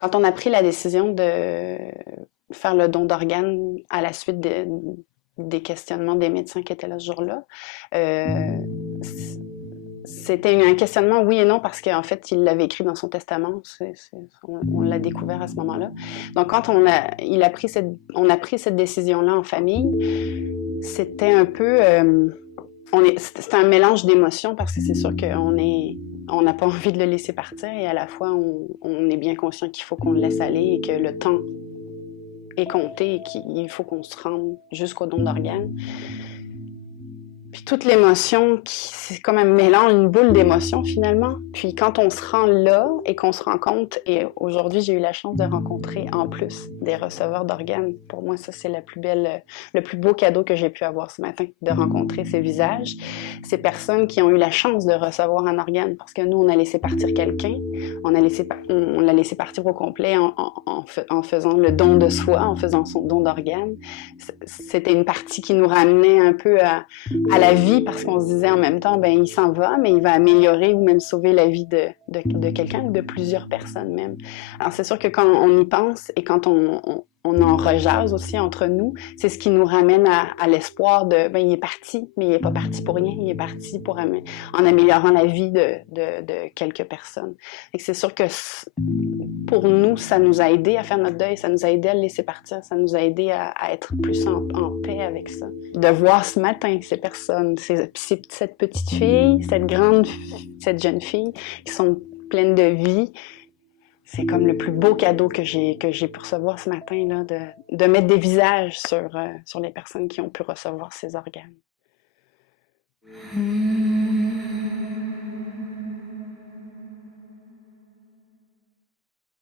Quand on a pris la décision de faire le don d'organes à la suite des questionnements des médecins qui étaient là ce jour-là, euh, c'était un questionnement oui et non parce qu'en fait, il l'avait écrit dans son testament. On l'a découvert à ce moment-là. Donc, quand on a pris cette décision-là en famille, c'était un peu... c'était un mélange d'émotions parce que c'est sûr on n'a pas envie de le laisser partir et à la fois, on est bien conscient qu'il faut qu'on le laisse aller et que le temps est compté et qu'il faut qu'on se rende jusqu'au don d'organes. Puis toute l'émotion, c'est comme un mélange, une boule d'émotions finalement. Puis quand on se rend là et qu'on se rend compte, et aujourd'hui j'ai eu la chance de rencontrer en plus des receveurs d'organes. Pour moi, ça c'est le plus beau cadeau que j'ai pu avoir ce matin, de rencontrer ces visages, ces personnes qui ont eu la chance de recevoir un organe. Parce que nous, on a laissé partir quelqu'un, on l'a laissé partir au complet en faisant le don de soi, en faisant son don d'organes. C'était une partie qui nous ramenait un peu à la vie parce qu'on se disait en même temps, ben il s'en va, mais il va améliorer ou même sauver la vie de quelqu'un ou de plusieurs personnes même. Alors c'est sûr que quand on y pense et quand on en rejase aussi entre nous, c'est ce qui nous ramène à l'espoir de, ben il est parti, mais il n'est pas parti pour rien, il est parti en améliorant la vie de quelques personnes. Et c'est sûr que pour nous, ça nous a aidé à faire notre deuil, ça nous a aidé à le laisser partir, ça nous a aidé à être plus en paix avec ça. De voir ce matin ces personnes, cette petite fille, cette jeune fille, qui sont pleines de vie, c'est comme le plus beau cadeau que j'ai pu recevoir ce matin, là, de mettre des visages sur les personnes qui ont pu recevoir ces organes.